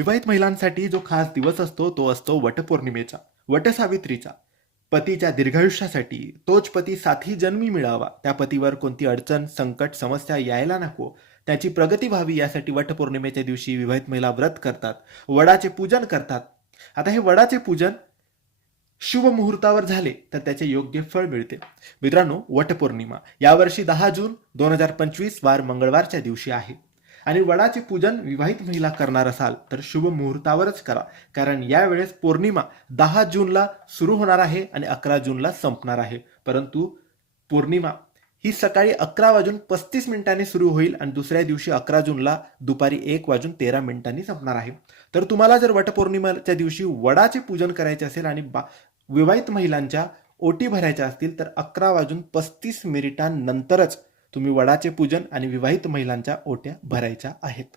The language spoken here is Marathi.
विवाहित महिलांसाठी जो खास दिवस असतो तो असतो वटपौर्णिमेचा, वटसावित्रीचा. पतीच्या दीर्घायुष्यासाठी तोच पती साथी जन्मी मिळावा, त्या पतीवर कोणती अडचण, संकट, समस्या यायला नको, त्याची प्रगती व्हावी यासाठी वटपौर्णिमेच्या दिवशी विवाहित महिला व्रत करतात, वडाचे पूजन करतात. आता हे वडाचे पूजन शुभ मुहूर्तावर झाले तर त्याचे योग्य फळ मिळते. मित्रांनो, वटपौर्णिमा यावर्षी 10 जून 2025 वार मंगळवारच्या दिवशी आहे. आणि वडाचे पूजन विवाहित महिला करणार असाल तर शुभ मुहूर्तावरच करा, कारण यावेळेस पौर्णिमा 10 जूनला सुरू होणार आहे आणि 11 जूनला संपणार आहे. परंतु पौर्णिमा ही सकाळी 11 वाजून 35 मिनिटांनी सुरू होईल आणि दुसऱ्या दिवशी 11 जूनला दुपारी 1 वाजून 13 मिनिटांनी संपणार आहे. तर तुम्हाला जर वटपौर्णिमेच्या दिवशी वडाचे पूजन करायचे असेल आणि विवाहित महिलांच्या ओटी भरायच्या असतील तर 11 वाजून 35 मिनिटांनंतरच तुम्ही वडाचे पूजन आणि विवाहित महिलांच्या ओट्या भरायच्या आहेत.